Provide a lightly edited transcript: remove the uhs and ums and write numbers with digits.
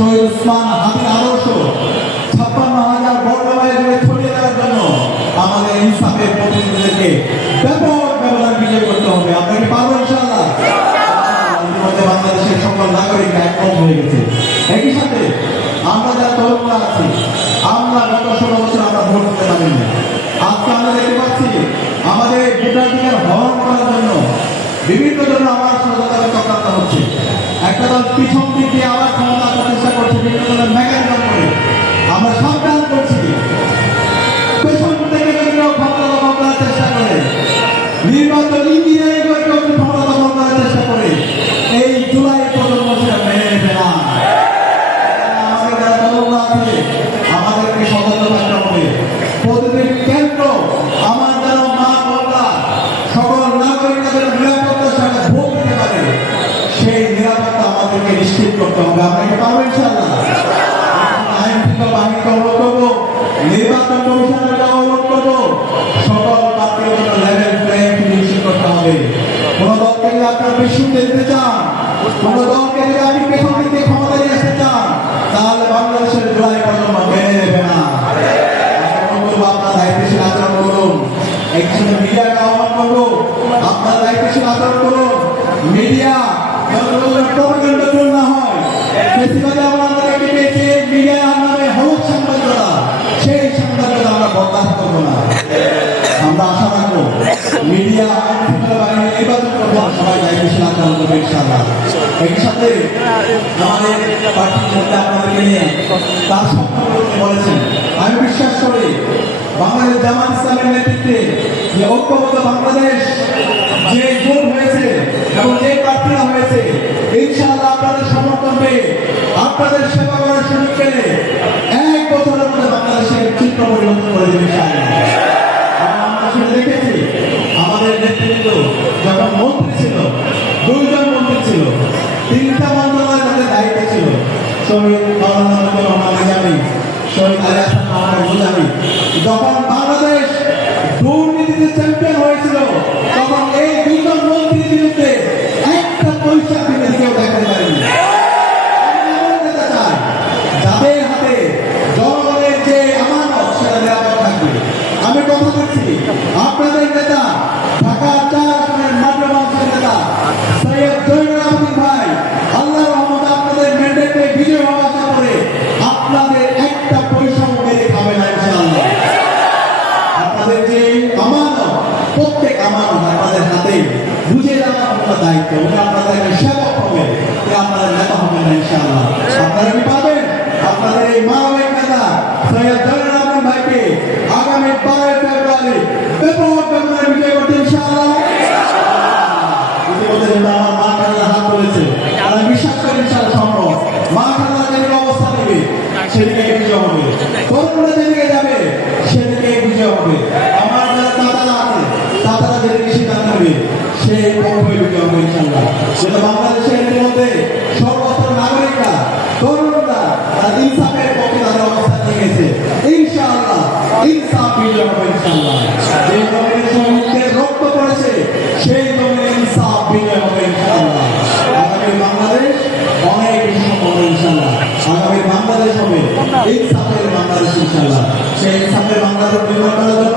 শহীদ ওসমান হাদির আদর্শ 56,000 বর্গ মাইল ছড়িয়ে দেওয়ার জন্য আমাদের ইনসাফের প্রতিনিধিদেরকে ব্যাপক ব্যবধান বিজয় করতে হবে। আমরা কি পারবো ইনশাআল্লাহ? ইতিমধ্যে বাংলাদেশের সকল নাগরিক একমত হয়ে গেছে। একই সাথে আমরা যারা তরুণরা আছি, আমরা গত 16 বছর আমরা ভোট দিতে পারিনি। আজকে আমরা দেখতে পাচ্ছি আমাদের ভোটাধিকার হরণ করার জন্য বিভিন্ন ধরনের আবার ষড়যন্ত্র চক্রান্ত হচ্ছে। একটা দল পিছন দিক দিয়ে আবার ক্ষমতা প্রতিষ্ঠা করছে বিভিন্ন ধরনের মেকানিজম করে। আমরা সাবধান করছি, পেছন থেকে যদি কেউ ক্ষমতা দখল করার চেষ্টা করে, নির্বাচন ইঞ্জিনিয়ারিং করে কেউ ক্ষমতা দখল করার চেষ্টা করে, এই জুলাই প্রজন্ম সেটা মেনে নেবে না। আমাদের যারা তরুণরা আছে আমাদেরকে সতর্ক থাকতে হবে। প্রতিদিন কেন্দ্র আমার যারা মা বোনরা সকল নাগরিকরা যেন নিরাপত্তার সাথে ভোট দিতে পারে, সেই নিরাপত্তা আমাদেরকে নিশ্চিত করতে হবে। আমরা কি পারবো ইনশাআল্লাহ? আইন শৃঙ্খলা বাহিনীকে অনুরোধ করবো, নির্বাচন কমিশনকে অনুরোধ করবো, সকল প্রার্থীর জন্য লেভেল প্লেইং ফিল্ড নিশ্চিত করতে হবে। কোন দলকে যদি আপনারা বিশুদ্ধ দিতে চান, কোন দলকে যদি আপনি পেছন দিকে ক্ষমতা নিয়ে আসতে চান, তাহলে বাংলাদেশের জুলাই প্রজন্ম মেনে নেবে না। আপনার দায়িত্বশীল আচরণ করুন। একজনের মিডিয়াকে আহ্বান করবো, আপনার দায়িত্বশীল আচরণ করুন। মিডিয়া প্রপাগান্ডা চুল না হয়, ফেস্টিভ্যালে আমরা দেখতে পেয়েছি মিডিয়া নামে হলুদ সাংবাদিকতা, সেই সাংবাদিকতা আমরা বরদাস্ত করবো না। আমরা আশা রাখবো মিডিয়া আইন শৃঙ্খলা বাহিনী নির্বাচন করবো, সবাই দায়িত্বশীল আচরণ করবে ইনশাআল্লাহ। একই সাথে আমাদের পার্টির মধ্যে আপনাদেরকে নিয়ে তার সম্পর্কে বলেছেন। আমি বিশ্বাস করি বাংলাদেশ জামাত ইসলামের নেতৃত্বে যে ঐক্যবদ্ধ বাংলাদেশ যে জোট হয়েছে এবং যে প্রার্থীরা হয়েছে, ইনশাআল্লাহ আপনাদের সমর্থন পেয়ে আপনাদের সেবা করার সুযোগ পেলে 1 বছরের মধ্যে বাংলাদেশের চিত্র পরিবর্তন করে দেবে ইনশাআল্লাহ। আমরা সেটা দেখেছি আমাদের নেতৃত্ব যখন মন্ত্রী ছিল, 2 জন মন্ত্রী ছিল, 3টা মন্ত্রণালয় তাদের দায়িত্ব ছিল। শহীদ শহীদ আলী হাসান মাহমুদ মুজাহিদ যখন বাংলাদেশ দুর্নীতিতে চ্যাম্পিয়ন হয়েছিল, তখন এই 2 জন মন্ত্রীর বিরুদ্ধে একটা পয়সা দিতে কেউ দেখাতে পারেনি। যাদের হাতে জনগণের যে আমানত সেটা নিরাপদ থাকবে। আমি কথা বলছি আপনাদের নেতা ঢাকা 4 আসনের মাত্র মানুষের নেতা সৈয়দ জয়নুল আবেদিন ভাই, আল্লাহ রহমতে আপনাদের ম্যান্ডেটে বিজয় হওয়া আশা করে আপনাদের একটা পয়সাও মেরে খাবে না ইনশাআল্লাহ। আপনাদের যে আমানত, প্রত্যেক আমানত আপনাদের হাতে বুঝে রাখা আপনার দায়িত্ব। আপনাদের সেবক হবে, আপনাদের নেতা হবে না ইনশাআল্লাহ। আপনারা কি পাবেন আপনাদের এই মানবিক নেতা সৈয়দ জয়নুল আবেদিন ভাইকে আগামী 12 ফেব্রুয়ারি ব্যাপক ব্যবধানে বিজয় করতে ইনশাআল্লাহ। ইতিমধ্যে আমার মা খালার হাত ধরেছে, আমি বিশ্বাস করি ইনশাআল্লাহ সম্ভব। মা খালার যেদিকে অবস্থা নেবে সেদিকে বিজয় হবে, তরুণরা যেদিকে যাবে সেদিকে বিজয় হবে। আমার যারা দাদারা আছে দাদারা যেদিকে সিদ্ধান্ত নেবে সেই পক্ষে বিজয় হবে ইনশাআল্লাহ। যেটা বাংলাদেশের মধ্যে সর্বত্র নাগরিকরা তরুণরা তারা ইনসাফের পক্ষে তাদের অবস্থান নিয়ে গেছে, ইনশাআল্লাহ ইনসাফ বিজয় হবে ইনশাআল্লাহ। যে জমির শহীদদের রক্ত পড়েছে সেই জমির ইনসাফ বিজয় হবে ইনশাআল্লাহ। আগামী বাংলাদেশ অনেক বেশি সম্ভব ইনশাআল্লাহ। আগামী বাংলাদেশ হবে ইনসাফের বাংলাদেশ ইনশাআল্লাহ। সেই ইনসাফের বাংলাদেশ নির্মাণ করার জন্য